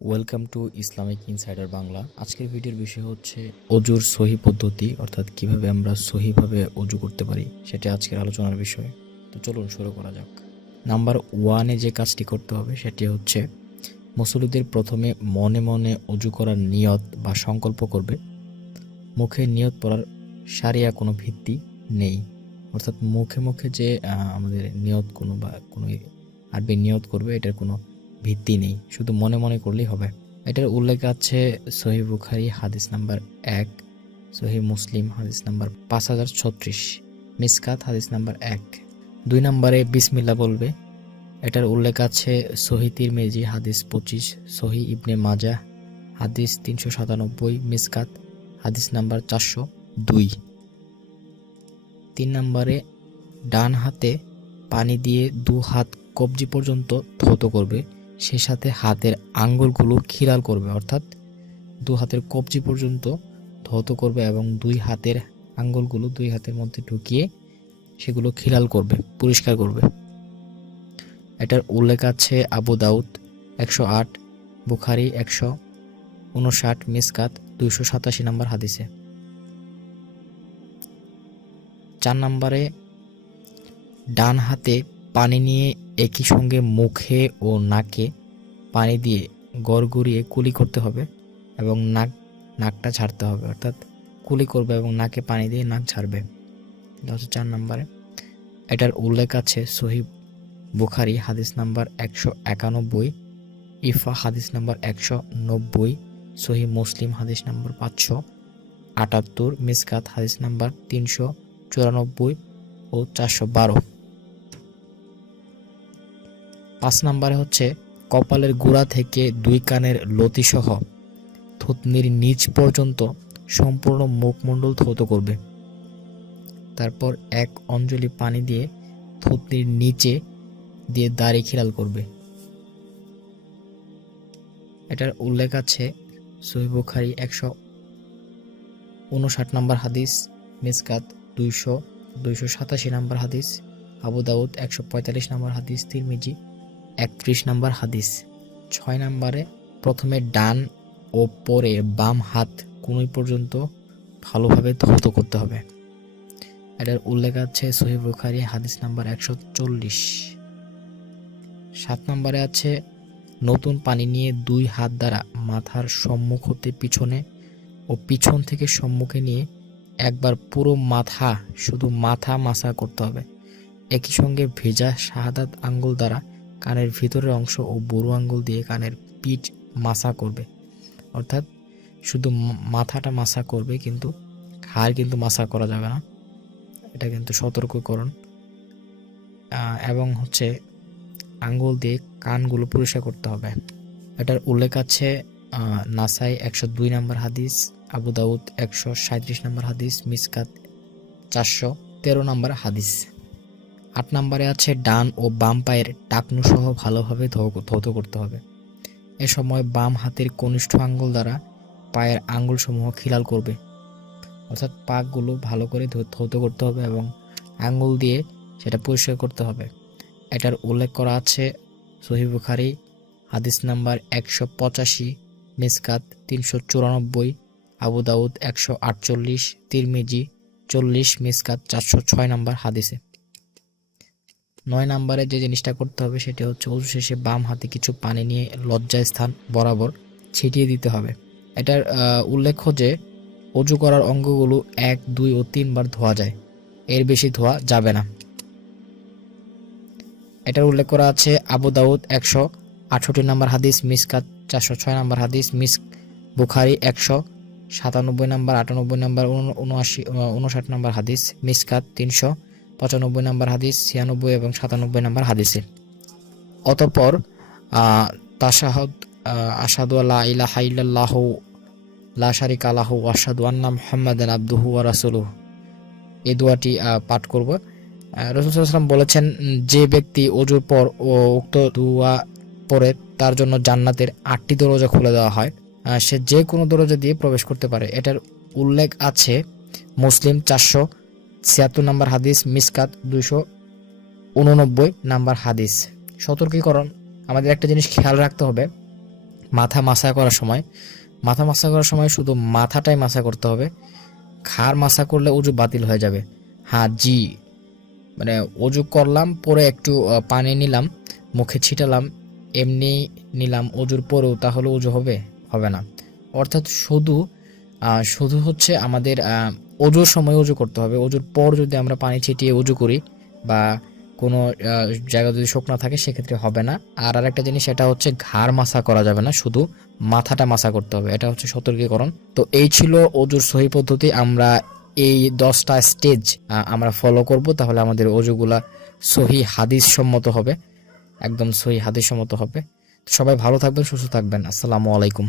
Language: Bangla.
Welcome to Islamic insider Bangla. আজকের ভিডিওর বিষয় হচ্ছে অজুর সহি পদ্ধতি, অর্থাৎ কিভাবে আমরা সহিভাবে অজু করতে পারি, সেটা আজকের আলোচনার বিষয়। তো চলুন শুরু করা যাক। নাম্বার 1-এ যে কাজটি করতে হবে সেটি হচ্ছে মুসল্লিদের প্রথমে মনে মনে অজু করার নিয়ত বা সংকল্প করবে। মুখে নিয়ত পড়ার শারিয়া কোনো ভিত্তি নেই, অর্থাৎ মুখে মুখে যে আমাদের নিয়ত কোনো আরবি নিয়ত করবে এটার কোনো ভিত্তি নেই, শুধু মনে মনে করলেই হবে। এটার উল্লেখ আছে সহিহ বুখারী হাদিস নাম্বার 1, সহিহ মুসলিম হাদিস নাম্বার 5036, মিসকাত হাদিস নাম্বার 1। 2 নম্বরে বিসমিল্লাহ বলবে। এটার উল্লেখ আছে সহিহ তিরমিজি হাদিস 25, সহিহ ইবনে মাজাহ হাদিস 397, মিসকাত হাদিস নাম্বার 402। 3 নম্বরে ডান হাতে পানি দিয়ে 2 হাত কবজি পর্যন্ত ধৌত করবে, সে সাথে হাতের আঙ্গুলগুলো খিলাল করবে, অর্থাৎ 2 হাতের কবজি পর্যন্ত ধৌত করবে এবং 2 হাতের আঙ্গুলগুলো 2 হাতের মধ্যে ঢুকিয়ে সেগুলো খিলাল করবে, পরিষ্কার করবে। এটার উল্লেখ আছে আবু দাউদ 108, বুখারী 159, মিসকাত 287 নম্বর হাদিসে। 4 নম্বরে ডান হাতে পানি নিয়ে একই সঙ্গে মুখে ও নাকে পানি দিয়ে গড়গড়িয়ে কুলি করতে হবে এবং নাকটা ছাড়তে হবে, অর্থাৎ কুলি করবে এবং নাকে পানি দিয়ে নাক ছাড়বে। এটা হচ্ছে 4 নম্বরে। এটার উল্লেখ আছে সহিহ বুখারী হাদিস নাম্বার 191, ইফা হাদিস নাম্বার 190, সহিহ মুসলিম হাদিস নাম্বার 578, মিসকাত হাদিস নাম্বার 394 ও 412। 5 নম্বরে হচ্ছে কপালের গোড়া থেকে 2 কানের লতি সহ থুতনির নিচ পর্যন্ত সম্পূর্ণ মুখমণ্ডল ধৌত করবে। তারপর 1 অঞ্জলি পানি দিয়ে থুতনির নিচে দিয়ে দাড়ি খিলাল করবে। এটার উল্লেখ আছে সহিহ বুখারী 159 নম্বর হাদিস, মিসকাত 287 নম্বর হাদিস, আবু দাউদ 145 নম্বর হাদিস, তিরমিজি 31 নম্বর হাদিস। 6 নম্বরে প্রথমে ডান ও পরে বাম হাত কনুই পর্যন্ত ভালোভাবে ধৌত করতে হবে। এটার উল্লেখ আছে সহিহ বুখারী হাদিস নাম্বার 140। 7 নম্বরে আছে নতুন পানি নিয়ে 2 হাত দ্বারা মাথার সম্মুখ হতে পিছনে ও পিছন থেকে সম্মুখে নিয়ে একবার পুরো মাথা, শুধু মাথা মাসা করতে হবে। একই সঙ্গে ভেজা শাহাদাত আঙ্গুল দ্বারা কানের ভিতরের অংশ ও বুড়ো আঙ্গুল দিয়ে কানের পিঠ মাসা করবে, অর্থাৎ শুধু মাথাটা মাসা করবে, কিন্তু ঘাড় কিন্তু মাসা করা যাবে না, এটা কিন্তু সতর্কীকরণ। এবং হচ্ছে আঙ্গুল দিয়ে কানগুলো পরিষ্কার করতে হবে। এটার উল্লেখ আছে নাসাই 102 নম্বর হাদিস, আবু দাউদ 137 নম্বর হাদিস, মিসকাত 413 নম্বর হাদিস। 8 নম্বরে আছে ডান ও বাম পায়ের টাকনু সহ ভালোভাবে ধৌত করতে হবে। এ সময় বাম হাতের কনিষ্ঠ আঙ্গুল দ্বারা পায়ের আঙ্গুলসমূহ খিলাল করবে, অর্থাৎ পাকগুলো ভালো করে ধৌত করতে হবে এবং আঙ্গুল দিয়ে সেটা পরিষ্কার করতে হবে। এটার উল্লেখ করা আছে সহিহ বুখারী হাদিস নাম্বার 185, মিসকাত 394, আবু দাউদ 148, তিরমিজি 40, মিসকাত 406 নম্বর হাদিসে। 9 নম্বরে যে জিনিসটা করতে হবে সেটি হচ্ছে ওযু শেষে বাম হাতে কিছু পানি নিয়ে লজ্জা স্থান বরাবর ছিটিয়ে দিতে হবে। এটার উল্লেখ্য যে ওযু করার অঙ্গগুলো 1, 2 ও 3 বার ধোয়া যায়, এর বেশি ধোয়া যাবে না। এটার উল্লেখ করা আছে আবু দাউদ 168 নম্বর হাদিস, মিসকাত 406 নম্বর হাদিস, বুখারী 197 নম্বর, 98 নম্বর, 59 নম্বর হাদিস, মিসকাত 395 নম্বর হাদিস, 96 এবং 97 নম্বর হাদিসে। অতঃপর তাশাহুদ, আশহাদু আল্লা ইলাহা ইল্লাল্লাহু লা শারিকা লাহু ওয়া আশহাদু আন্না মুহাম্মাদান আবদুহু ওয়া রাসূলুহু, এই দোয়াটি পাঠ করব। রাসূল সাল্লাল্লাহু আলাইহি ওয়াসাল্লাম বলেছেন, যে ব্যক্তি ওযুর পর ও উক্ত দোয়া পড়ে তার জন্য জান্নাতের 8টি দরজা খুলে দেওয়া হয়, সে যে কোনো দরজা দিয়ে প্রবেশ করতে পারে। এটার উল্লেখ আছে মুসলিম 476 নম্বর হাদিস, মিসকাত 289 নম্বর হাদিস। সতর্কীকরণ, আমাদের একটা জিনিস খেয়াল রাখতে হবে, মাথা মাসা করার সময় শুধু মাথাটাই মাসা করতে হবে, ঘাড় মাসা করলে অজু বাতিল হয়ে যাবে। হ্যাঁ জি, মানে অজু করলাম, পরে একটু পানি নিলাম, মুখে ছিটালাম, এমনি নিলাম অজুর পরেও, তাহলে অজু হবে? হবে না। অর্থাৎ শুধু হচ্ছে আমাদের অজুর সময় অজু করতে হবে। অজুর পর যদি আমরা পানি ছিটিয়ে অজু করি বা কোনো জায়গা যদি শুকনো থাকে সেক্ষেত্রে হবে না। আর আরেকটা জিনিস, সেটা হচ্ছে ঘাড় মাসা করা যাবে না, শুধু মাথাটা মাসা করতে হবে। এটা হচ্ছে সতর্কীকরণ। তো এই ছিল অজুর সহি পদ্ধতি। আমরা এই 10টা স্টেজ আমরা ফলো করব, তাহলে আমাদের অজুগুলা সহি হাদিস সম্মত হবে, একদম সহি হাদিস সম্মত হবে। সবাই ভালো থাকবেন, সুস্থ থাকবেন। আসসালামু আলাইকুম।